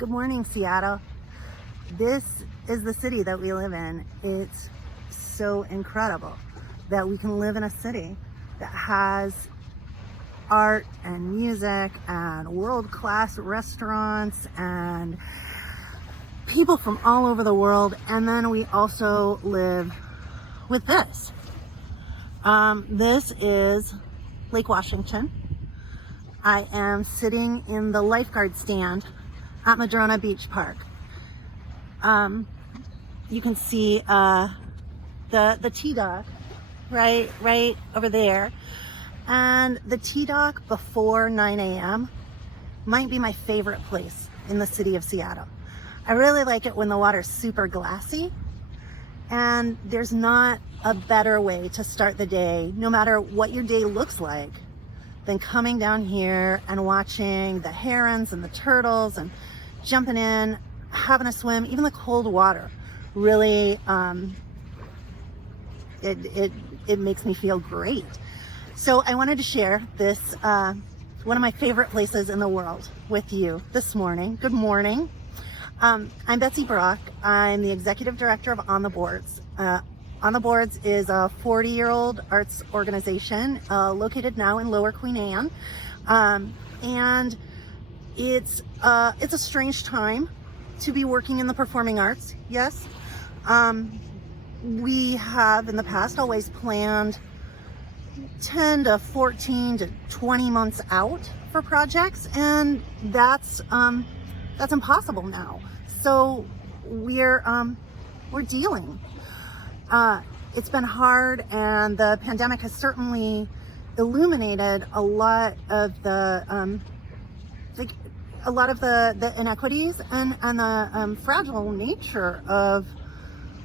Good morning, Seattle. This is the city that we live in. It's so incredible that we can live in a city that has art and music and world-class restaurants and people from all over the world. And then we also live with this. This is Lake Washington. I am sitting in the lifeguard stand at Madrona Beach Park. You can see the T-dock right over there. And the T-dock before 9 a.m. might be my favorite place in the city of Seattle. I really like it when the water's super glassy, and there's not a better way to start the day, no matter what your day looks like, than coming down here and watching the herons and the turtles and jumping in, having a swim. Even the cold water really it makes me feel great. So I wanted to share this one of my favorite places in the world with you this morning. Good morning. I'm Betsey Brock. I'm the executive director of On the Boards. On the Boards is a 40-year-old arts organization located now in Lower Queen Anne, and it's a strange time to be working in the performing arts. Yes, we have in the past always planned 10 to 14 to 20 months out for projects, and that's impossible now. So we're dealing. It's been hard, and the pandemic has certainly illuminated a lot of the inequities and the fragile nature of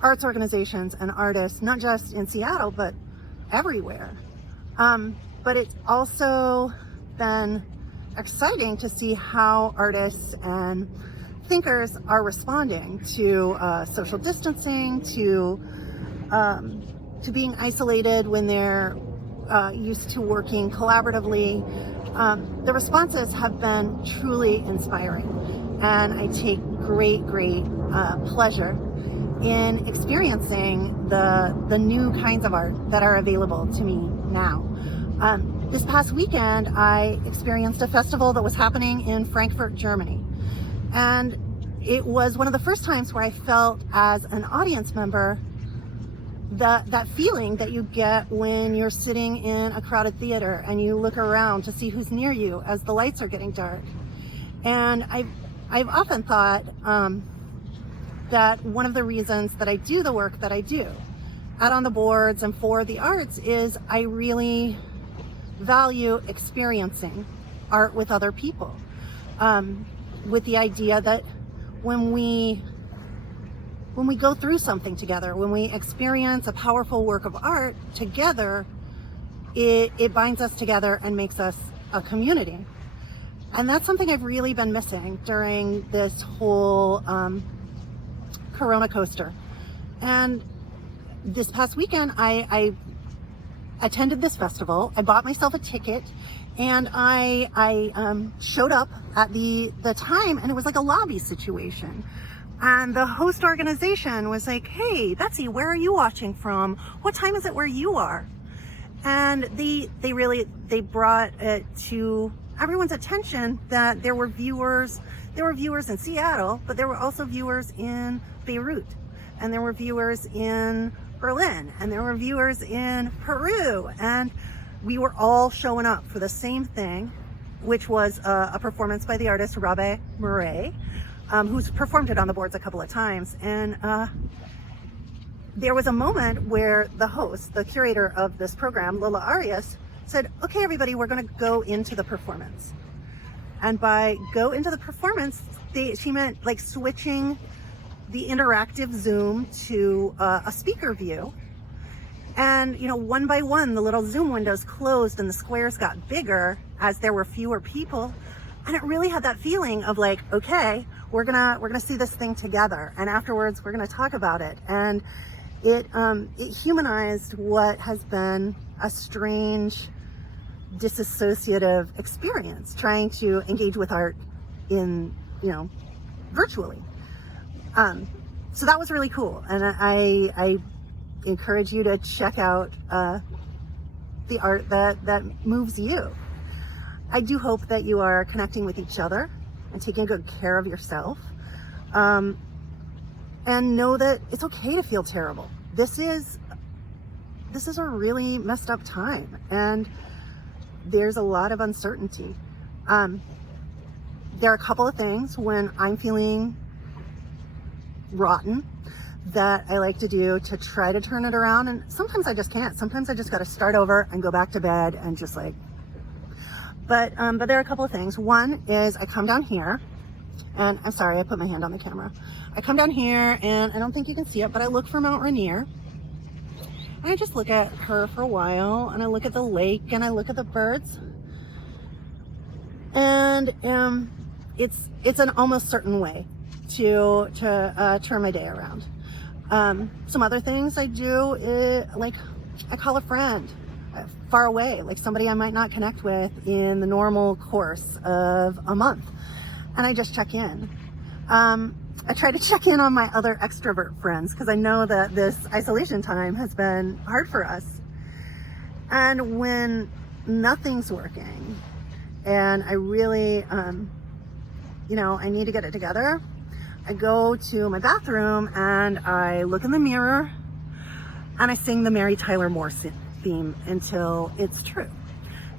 arts organizations and artists, not just in Seattle but everywhere. But it's also been exciting to see how artists and thinkers are responding to social distancing, to being isolated when they're used to working collaboratively. The responses have been truly inspiring, and I take great pleasure in experiencing the new kinds of art that are available to me now. This past weekend, I experienced a festival that was happening in Frankfurt, Germany. And it was one of the first times where I felt, as an audience member, that feeling that you get when you're sitting in a crowded theater and you look around to see who's near you as the lights are getting dark. And I've often thought that one of the reasons that I do the work that I do out on the boards and for the arts is I really value experiencing art with other people, with the idea that when we go through something together, when we experience a powerful work of art together, it binds us together and makes us a community. And that's something I've really been missing during this whole Corona coaster. And this past weekend, I attended this festival. I bought myself a ticket, and I showed up at the time, and it was like a lobby situation. And the host organization was like, "Hey, Betsey, where are you watching from? What time is it where you are?" And they brought it to everyone's attention that there were viewers in Seattle, but there were also viewers in Beirut, and there were viewers in Berlin, and there were viewers in Peru, and we were all showing up for the same thing, which was a performance by the artist Rabe Murray, who's performed it on the boards a couple of times. And there was a moment where the host, the curator of this program, Lola Arias, said, "Okay, everybody, we're going to go into the performance." And by go into the performance, she meant like switching the interactive Zoom to a speaker view. And, one by one, the little Zoom windows closed and the squares got bigger as there were fewer people. And it really had that feeling of like, okay, we're gonna see this thing together, and afterwards we're gonna talk about it. And it humanized what has been a strange disassociative experience, trying to engage with art in virtually. So that was really cool. And I encourage you to check out the art that moves you. I do hope that you are connecting with each other and taking good care of yourself. And know that it's okay to feel terrible. This is a really messed up time, and there's a lot of uncertainty. There are a couple of things when I'm feeling rotten that I like to do to try to turn it around, and sometimes I just can't. Sometimes I just got to start over and go back to bed and just like. But there are a couple of things. One is I come down here, and I'm sorry, I put my hand on the camera. I come down here, and I don't think you can see it, but I look for Mount Rainier. And I just look at her for a while, and I look at the lake, and I look at the birds. And it's an almost certain way to turn my day around. Some other things I do, like I call a friend far away, like somebody I might not connect with in the normal course of a month. And I just check in. I try to check in on my other extrovert friends because I know that this isolation time has been hard for us. And when nothing's working and I really, I need to get it together, I go to my bathroom and I look in the mirror and I sing the Mary Tyler Moore theme until it's true.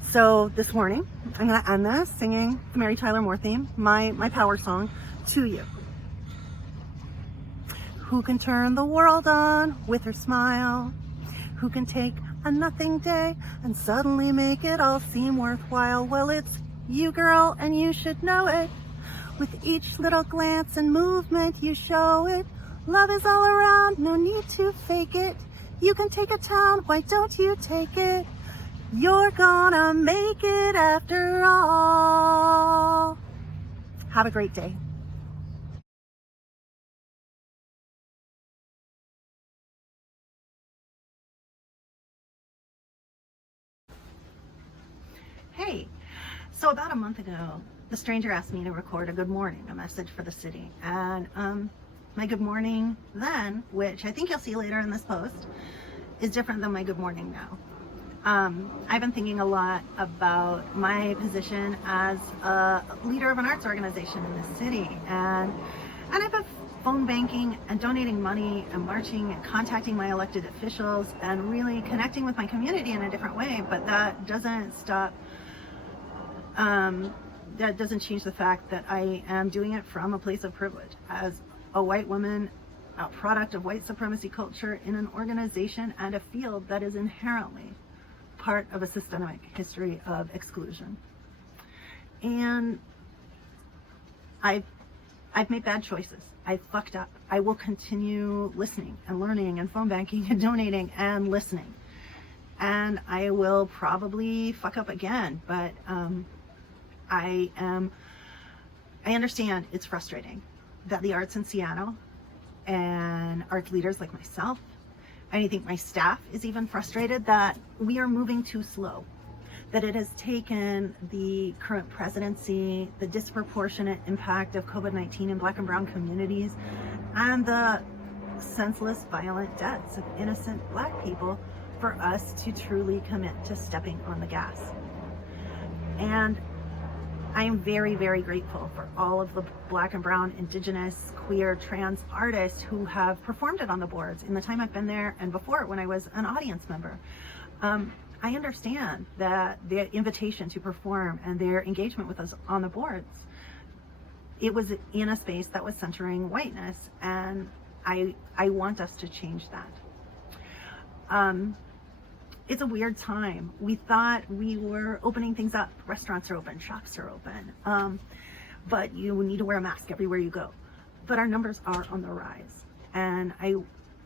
So this morning, I'm going to end this singing the Mary Tyler Moore theme, my power song, to you. Who can turn the world on with her smile? Who can take a nothing day and suddenly make it all seem worthwhile? Well, it's you, girl, and you should know it. With each little glance and movement, you show it. Love is all around, no need to fake it. You can take a town, why don't you take it? You're gonna make it after all. Have a great day. Hey, so about a month ago, the stranger asked me to record a good morning, a message for the city. And my good morning then, which I think you'll see later in this post, is different than my good morning now. I've been thinking a lot about my position as a leader of an arts organization in this city, and I've been phone banking and donating money and marching and contacting my elected officials and really connecting with my community in a different way. But that doesn't stop. That doesn't change the fact that I am doing it from a place of privilege as a white woman, a product of white supremacy culture in an organization and a field that is inherently part of a systemic history of exclusion. And I've made bad choices. I fucked up. I will continue listening and learning and phone banking and donating and listening. And I will probably fuck up again, but I understand it's frustrating that the arts in Seattle and arts leaders like myself, and I think my staff is even frustrated that we are moving too slow, that it has taken the current presidency, the disproportionate impact of COVID-19 in Black and Brown communities, and the senseless, violent deaths of innocent Black people for us to truly commit to stepping on the gas. And I am very, very grateful for all of the Black and Brown, Indigenous, queer, trans artists who have performed it on the boards in the time I've been there and before when I was an audience member. I understand that their invitation to perform and their engagement with us on the boards, it was in a space that was centering whiteness, and I want us to change that. It's a weird time. We thought we were opening things up. Restaurants are open, shops are open, but you need to wear a mask everywhere you go. But our numbers are on the rise, and I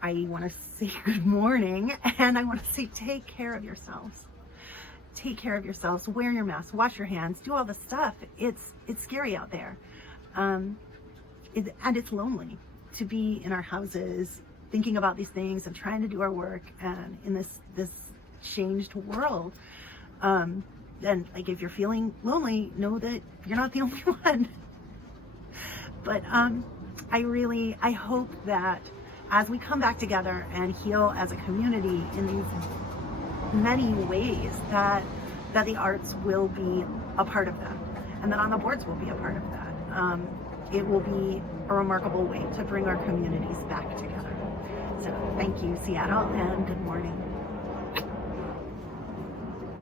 want to say good morning, and I want to say take care of yourselves. Take care of yourselves. Wear your mask. Wash your hands. Do all the stuff. It's scary out there, and it's lonely to be in our houses thinking about these things and trying to do our work, and in this changed world. And like, if you're feeling lonely, know that you're not the only one. But I hope that as we come back together and heal as a community in these many ways, that the arts will be a part of that, and that On the Boards will be a part of that. It will be a remarkable way to bring our communities back together. So thank you, Seattle, and good morning.